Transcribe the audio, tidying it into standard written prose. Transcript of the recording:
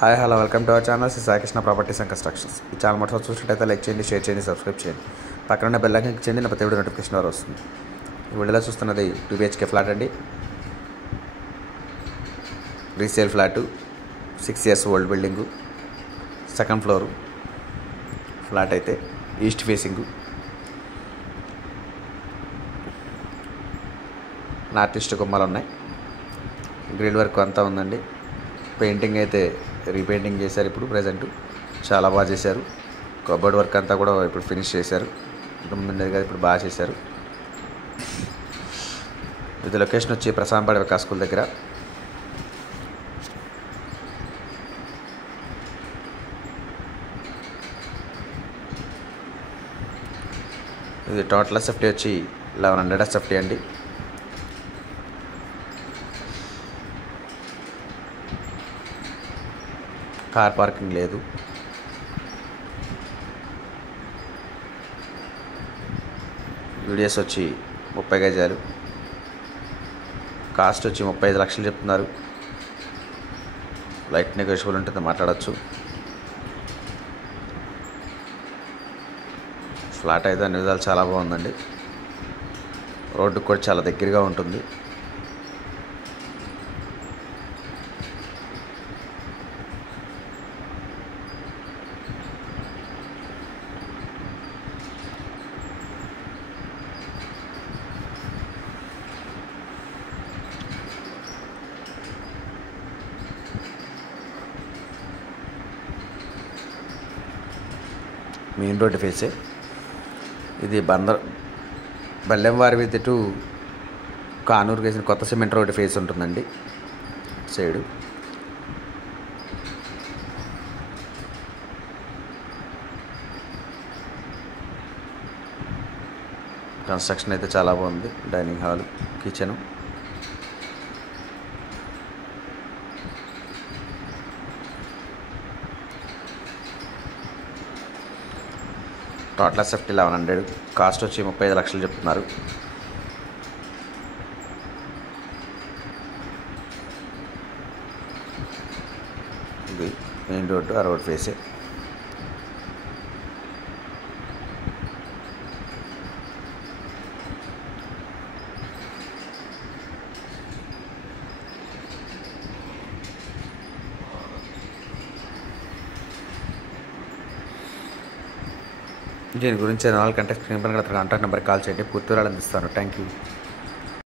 Hi hello welcome to our channel Shri Saikrishna properties and constructions. ఈ channel మొదటి చూసినట్టయితే like చేయండి, షేర్ చేయండి, సబ్స్క్రైబ్ చేయండి. పక్కన ఉన్న బెల్ ఐకాన్ క్లిక్ చేయండి, నా ప్రతి వీడియో నోటిఫికేషన్ ద్వారా వస్తుంది. ఈ వీడియోలో చూస్తున్నది 2 BHK ఫ్లాట్ అండి. Resale flat, 6 years old building, second floor flat అయితే ఈస్ట్ ఫేసింగు, నార్త్ ఈస్ట్ గుమ్మాలు ఉన్నాయి. గ్రిల్ వర్క్ అంతా ఉందండి. పెయింటింగ్ అయితే రీపెయింటింగ్ చేశారు. ఇప్పుడు ప్రజెంట్ చాలా బాగా చేశారు. కబోర్డ్ వర్క్ అంతా కూడా ఇప్పుడు ఫినిష్ చేశారు. ముందుండేది కదా, ఇప్పుడు బాగా చేశారు. ఇది లొకేషన్ వచ్చి ప్రసాంపాడు వికాస్ స్కూల్ దగ్గర. ఇది టోటల్ SFT వచ్చి 1100 SFT అండి. కార్ పార్కింగ్ లేదు. యూడిఎస్ వచ్చి 30 గజాలు. కాస్ట్ వచ్చి 35 లక్షలు చెప్తున్నారు. లైట్ నెగోషియబుల్ ఉంటుంది, మాట్లాడచ్చు. ఫ్లాట్ అయితే అన్ని విధాలు చాలా బాగుందండి. రోడ్డుకు కూడా చాలా దగ్గరగా ఉంటుంది. మెయిన్ రోడ్డు ఫేసే ఇది. బల్లెంవారి వీధి టు కానూరు వేసిన కొత్త సిమెంట్ రోడ్డు ఫేస్ ఉంటుందండి సైడు. కన్స్ట్రక్షన్ అయితే చాలా బాగుంది. Dining hall, kitchen. Total SFT 1100. Cost వచ్చి 35 లక్షలు చెప్తున్నారు. ఇది మెయిన్ రోడ్డు, ఆ రోడ్ ఫేసే. దీని గురించి 4 కంటే స్క్రీన్ పైన కాంటాక్ట్ నెంబర్కి కాల్ చేయండి, పూర్తి వివరాలు అందిస్తాను. Thank you.